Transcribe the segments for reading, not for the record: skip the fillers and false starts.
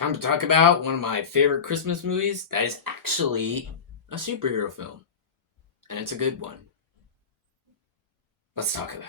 Time to talk about one of my favorite Christmas movies that is actually a superhero film. And it's a good one. Let's talk about it.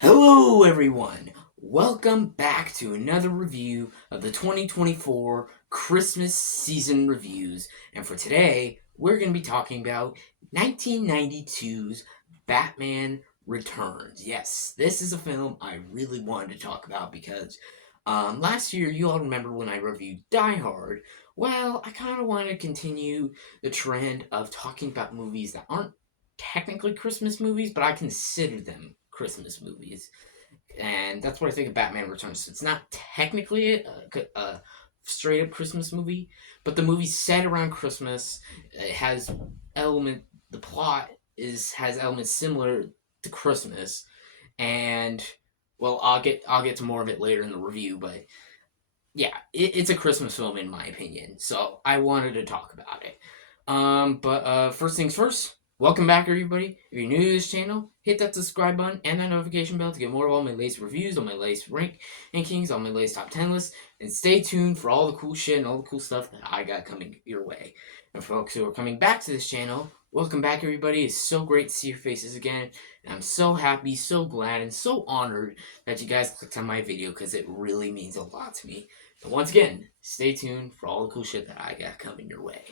Hello, everyone. Welcome back to another review of the 2024 Christmas season reviews. And for today, we're going to be talking about 1992's Batman Returns. Yes, this is a film I really wanted to talk about because last year, you all remember when I reviewed Die Hard. Well, I kind of want to continue the trend of talking about movies that aren't technically Christmas movies, but I consider them Christmas movies. And that's what I think of Batman Returns. It's not technically a straight up Christmas movie, but the movie's set around Christmas. It has the plot has elements similar to Christmas, and well, I'll get to more of it later in the review, but yeah, it's a Christmas film in my opinion. So I wanted to talk about it. But first things first, welcome back everybody. If you're new to this channel, hit that subscribe button and that notification bell to get more of all my latest reviews, all my latest rankings, all my latest top 10 lists, and stay tuned for all the cool shit and all the cool stuff that I got coming your way. And folks who are coming back to this channel, welcome back everybody. It's so great to see your faces again. And I'm so happy, so glad, and so honored that you guys clicked on my video because it really means a lot to me. But once again, stay tuned for all the cool shit that I got coming your way.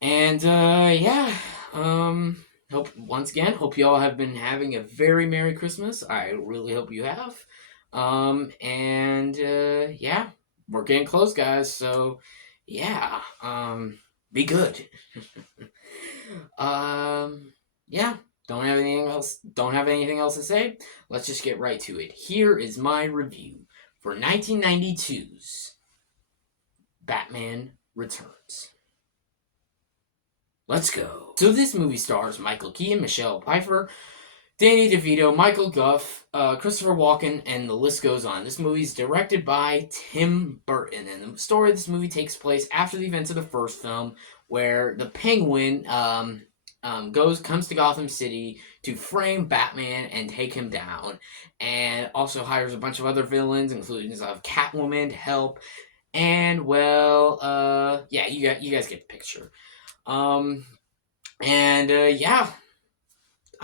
And hope you all have been having a very Merry Christmas. I really hope you have. We're getting close, guys. So be good. Yeah, don't have anything else to say. Let's just get right to it. Here is my review for 1992's Batman Returns. Let's go. So this movie stars Michael Keaton, Michelle Pfeiffer, Danny DeVito, Michael Gough, Christopher Walken, and the list goes on. This movie is directed by Tim Burton, and the story of this movie takes place after the events of the first film, where the Penguin comes to Gotham City to frame Batman and take him down, and also hires a bunch of other villains, including Catwoman to help. And you guys get the picture. I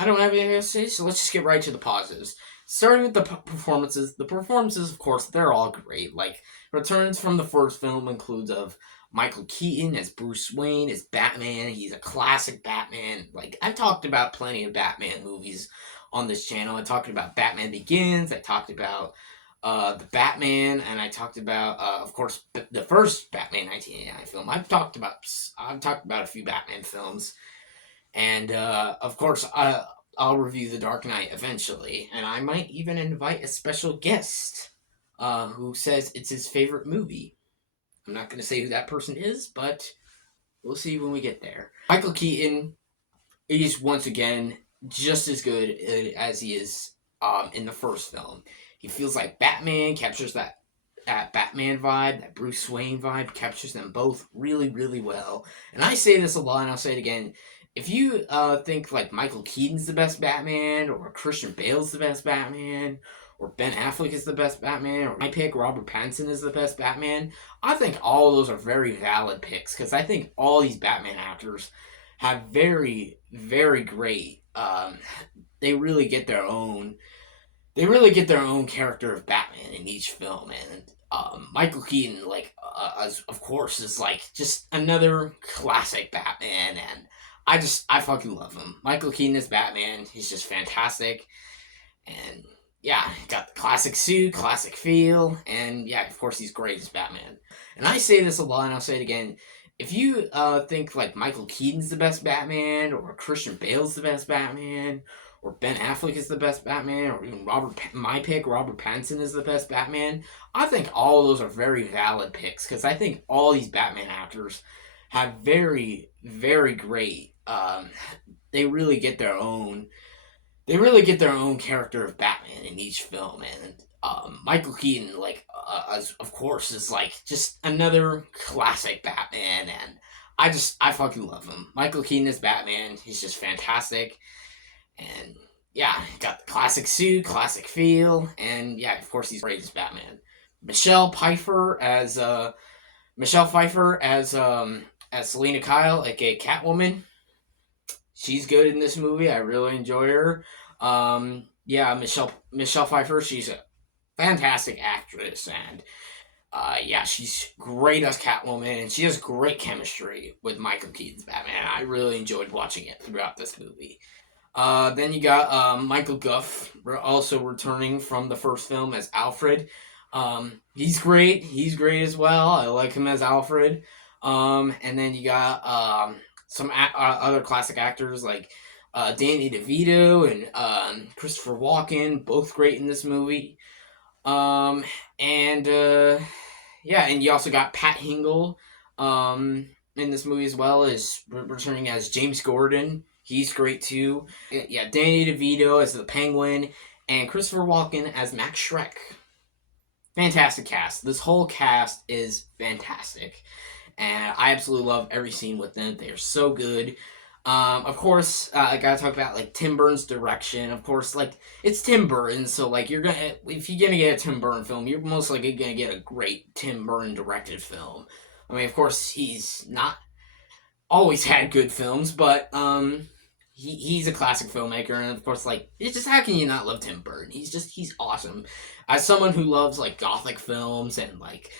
don't have anything else to say, so let's just get right to the positives. Starting with the performances. The performances, of course, they're all great. Like, returns from the first film includes of Michael Keaton as Bruce Wayne, as Batman. He's a classic Batman. Like, I've talked about plenty of Batman movies on this channel. I talked about Batman Begins. I talked about the Batman, and I talked about, of course, the first Batman 1989 film. I've talked about a few Batman films, and of course, I'll review The Dark Knight eventually, and I might even invite a special guest who says it's his favorite movie. I'm not going to say who that person is, but we'll see when we get there. Michael Keaton is once again just as good as he is in the first film. He feels like Batman, captures that Batman vibe, that Bruce Wayne vibe, captures them both really, really well. And I say this a lot, and I'll say it again. If you think like Michael Keaton's the best Batman, or Christian Bale's the best Batman, or Ben Affleck is the best Batman, or my pick, Robert Pattinson, is the best Batman, I think all of those are very valid picks, because I think all these Batman actors have very, very great, they really get their own character of Batman in each film, and Michael Keaton, of course, is like just another classic Batman, and I fucking love him. Michael Keaton as Batman, he's just fantastic, and yeah, got the classic suit, classic feel, and yeah, of course, he's great as Batman. And I say this a lot, and I'll say it again. If you think like Michael Keaton's the best Batman, or Christian Bale's the best Batman, or Ben Affleck is the best Batman, or even Robert Pattinson is the best Batman. I think all of those are very valid picks because I think all these Batman actors have very, very great. They really get their own. They really get their own character of Batman in each film, and Michael Keaton, of course, is like just another classic Batman, and I fucking love him. Michael Keaton as Batman, he's just fantastic, and yeah, got the classic suit, classic feel, and yeah, of course, he's great as Batman. Michelle Pfeiffer as Selena Kyle, aka Catwoman. She's good in this movie. I really enjoy her. Yeah, Michelle Pfeiffer. She's a fantastic actress, and yeah, she's great as Catwoman, and she has great chemistry with Michael Keaton's Batman. I really enjoyed watching it throughout this movie. Then you got Michael Gough, also returning from the first film as Alfred. He's great. He's great as well. I like him as Alfred. And then you got some other classic actors like Danny DeVito and Christopher Walken, both great in this movie. And yeah, and you also got Pat Hingle in this movie as well as returning as James Gordon. He's great too. Yeah, Danny DeVito as the Penguin and Christopher Walken as Max Schreck. Fantastic cast. This whole cast is fantastic. And I absolutely love every scene with them. They are so good. Of course, I gotta talk about like Tim Burton's direction. Of course, like it's Tim Burton, so like if you're gonna get a Tim Burton film, you're most likely gonna get a great Tim Burton directed film. I mean, of course, he's not always had good films, but he's a classic filmmaker, and of course, like it's just how can you not love Tim Burton? He's awesome. As someone who loves like gothic films and like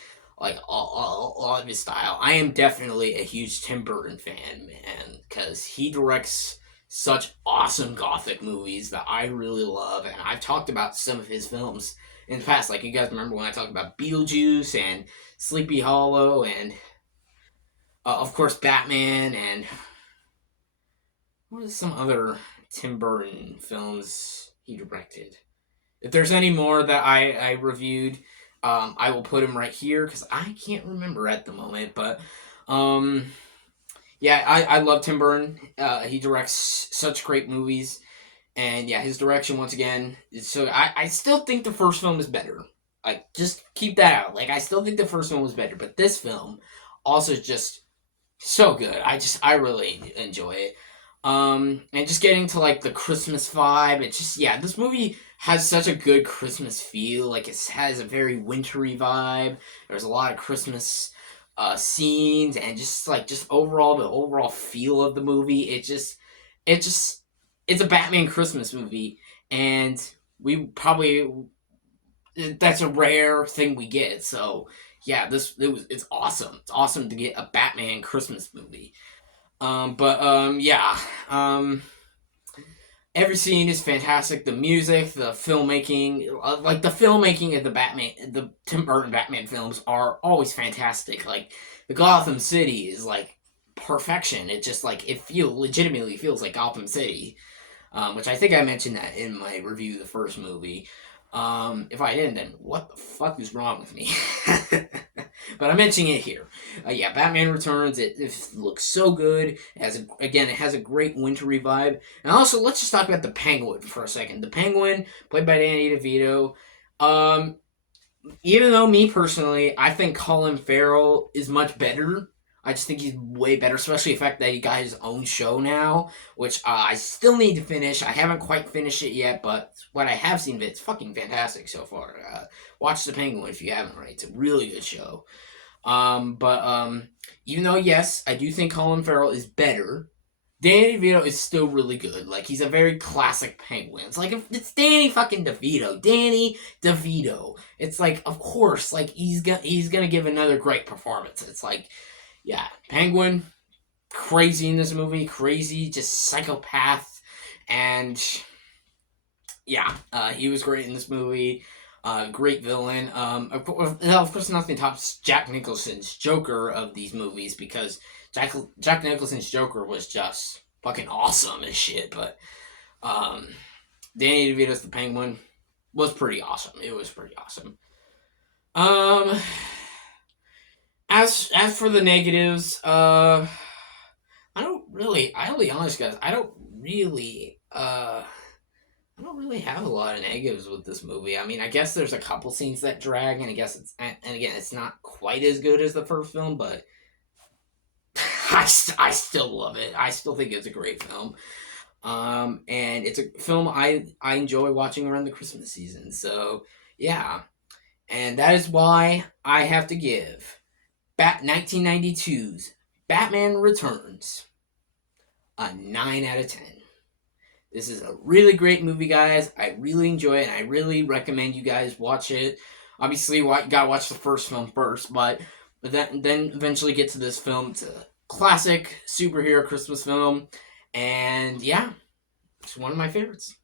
all of his style. I am definitely a huge Tim Burton fan, man, because he directs such awesome gothic movies that I really love, and I've talked about some of his films in the past. Like, you guys remember when I talked about Beetlejuice and Sleepy Hollow and, of course, Batman, and what are some other Tim Burton films he directed? If there's any more that I reviewed, I will put him right here because I can't remember at the moment. But yeah, I love Tim Burton. He directs such great movies, and yeah, his direction once again. So I still think the first film is better. Like, just keep that out. Like, I still think the first one was better, but this film also is just so good. I really enjoy it. And just getting to like the Christmas vibe. It's just, yeah, this movie has such a good Christmas feel. Like, it has a very wintry vibe. There's a lot of Christmas scenes, and just overall the overall feel of the movie. It's a Batman Christmas movie, and that's a rare thing we get. So yeah, it's awesome. It's awesome to get a Batman Christmas movie. Yeah. Every scene is fantastic. The music, the filmmaking, the filmmaking of the Tim Burton Batman films are always fantastic. Like, the Gotham City is like perfection. It just legitimately feels like Gotham City, which I think I mentioned that in my review of the first movie. If I didn't, then what the fuck is wrong with me? But I'm mentioning it here. Yeah, Batman Returns. It looks so good. It has a great wintry vibe. And also, let's just talk about the Penguin for a second. The Penguin, played by Danny DeVito. Even though me personally, I think Colin Farrell is much better. I just think he's way better, especially the fact that he got his own show now, which I still need to finish. I haven't quite finished it yet, but what I have seen of it's fucking fantastic so far. Watch The Penguin if you haven't already. It's a really good show. Even though, yes, I do think Colin Farrell is better, Danny DeVito is still really good. Like, he's a very classic Penguin. It's like, it's Danny fucking DeVito. Danny DeVito. It's like, of course, like, he's gonna give another great performance. It's like, yeah, Penguin, crazy in this movie, crazy, just psychopath, and yeah, he was great in this movie. Great villain. Of course, nothing tops Jack Nicholson's Joker of these movies, because Jack Nicholson's Joker was just fucking awesome as shit. But Danny DeVito's the Penguin was pretty awesome. It was pretty awesome. Um, as for the negatives, I'll be honest, guys. I don't really have a lot of negatives with this movie. I mean, I guess there's a couple scenes that drag, and and again, it's not quite as good as the first film, but I still love it. I still think it's a great film. And it's a film I enjoy watching around the Christmas season. So yeah, and that is why I have to give 1992's Batman Returns a 9 out of 10. This is a really great movie, guys. I really enjoy it, and I really recommend you guys watch it. Obviously, you gotta watch the first film first, but then eventually get to this film. It's a classic superhero Christmas film, and yeah, it's one of my favorites.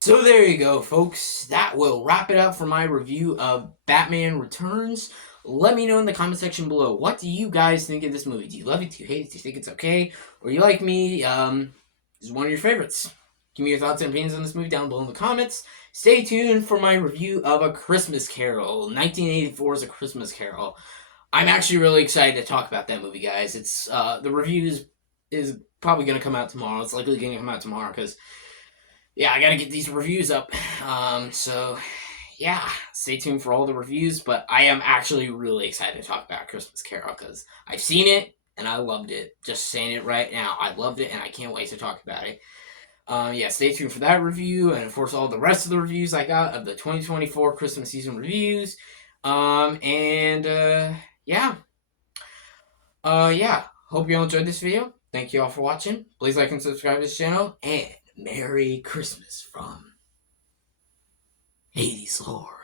So there you go, folks. That will wrap it up for my review of Batman Returns. Let me know in the comment section below. What do you guys think of this movie? Do you love it? Do you hate it? Do you think it's okay? Or you like me? Is it one of your favorites? Give me your thoughts and opinions on this movie down below in the comments. Stay tuned for my review of A Christmas Carol. 1984's A Christmas Carol. I'm actually really excited to talk about that movie, guys. It's the review is probably going to come out tomorrow. It's likely going to come out tomorrow because, yeah, I got to get these reviews up. So, yeah, stay tuned for all the reviews. But I am actually really excited to talk about Christmas Carol because I've seen it and I loved it. Just saying it right now. I loved it and I can't wait to talk about it. Yeah, stay tuned for that review, and of course all the rest of the reviews I got of the 2024 Christmas season reviews. Yeah. Hope you all enjoyed this video. Thank you all for watching. Please like and subscribe to this channel, and Merry Christmas from Hades Lore.